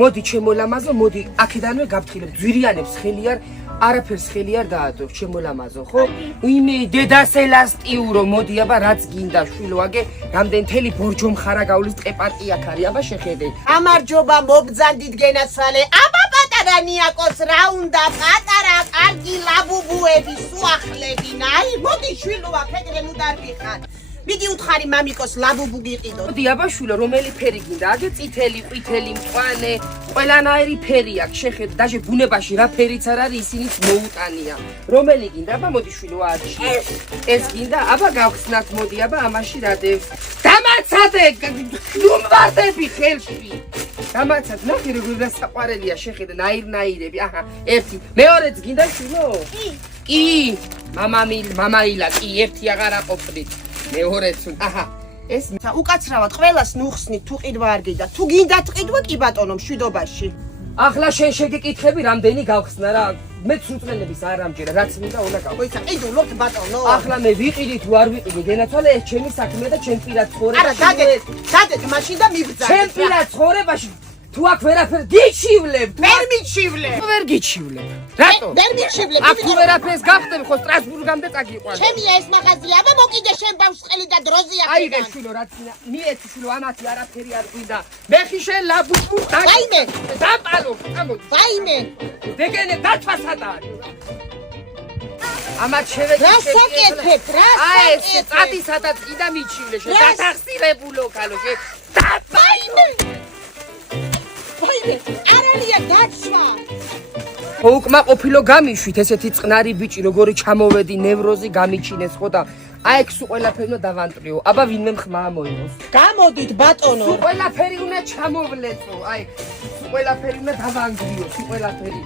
მოდი ჩემოლამაზო, მოდი აქედანვე გავთხილებ. ძვირიანებს ხელი არაფერს ხელი არ დაადო, ჩემოლამაზო, ხო? ვინმე დედას ელასტიურო, მოდი აბა რაც გინდა შვილო აგე, რამდენ თელი ბორჯომხარა გავლის ტეპატი აქ არის, აბა შეხედე. გამარჯობა მობძანდით გენაცვალე. აბა პატარა ნიაკოს რა უნდა პატარა კარგი ლაბუბუები სუახლებინა. აი მოდი შვილო აქ ეგრე ნუ დარბიხარ. მიდი უთხარი მამიკოს ლაბუბუ გიყიდო. მოდი აბა შვილო, რომელი ფერი გინდა? აგე წითელი, ყვითელი, მწვანე, ყველანაირი ფერი აქვს. შეხედე, დაჟე ბუნებაში რა ფერიც არ არის, ისინიც მოუტანია. რომელი გინდა? აბა მოდი შვილო არჩი. ეს გინდა? აბა გავხსნათ, მოდი აბა ამაში რადევ. დამაცადე, ნუ მვარდები ხელში. დამაცად, ნახე როგორ დასაყვარელია, შეხედე, ნაირნაირები. აჰა, ერთი. მეორეც გინდა შვილო? კი. მამაილა, კი, ერთი აღარ აყოფდით. მეორეც, აჰა, ეს უკაცრავად ყველას ნუხსნით თუ ყიდვა არ გინდა. თუ გინდა ტყიდვა კი ბატონო მშვიდობაში. ახლა შენ შეგეკითხები რამდენი გავხსნა რა. მე სულწმენების არ ამჯერა, რაც მინდა უნდა გავხსნა. მოიცა, ყიდულობთ ბატონო. ახლა მე ვიყიდი თუ არ ვიყიდი, გენაცვალე ეს ჩემი საქმეა და ჩემ პირად ცხოვრებაში. არა, დადეთ მაშინ და მიბძანეთ. ჩემ პირად ცხოვრებაში თუ აქ ვერაფერ გიჩივლებ, ვერ მიჩივლე. ვერ გიჩივლებ. რატო? ვერ მიჩივლე. აქ თუ ვერაფერს გავხდები, ხო სტრასბურგამდე წაგიყვანე. ჩემია ეს მაღაზია, აბა მოკიდე შენ ბავშვს ყელი და დროზია. აი ეს შვილო რაც მიეცი შვილო ამათი არაფერი არ გვინდა. მეხი შენ ლაბუბუ ვაიმე. დაპალო, ამოდი. ვაიმე. დეგენე დათვასად არის. ამათ შევედი რასაკეთებ, აი ეს წადი სადაც კიდე მიჩივლე შენ დათახსირებულო ქალო შენ დაპალო. ვაიმე, არალია დაცვა. უკმაყოფილო გამიშვით ესეთი წყნარი ბიჭი როგორი ჩამოვედი ნევროზი გამიჩინეს ხო და აი ეს ყველაფერი დავანტრიო. აბა ვინმე ხმა მოიღოს. გამოდით ბატონო. ყველაფერი უნდა ჩამოვლეწო. აი ყველაფერი უნდა დავანგრიო, ყველაფერი.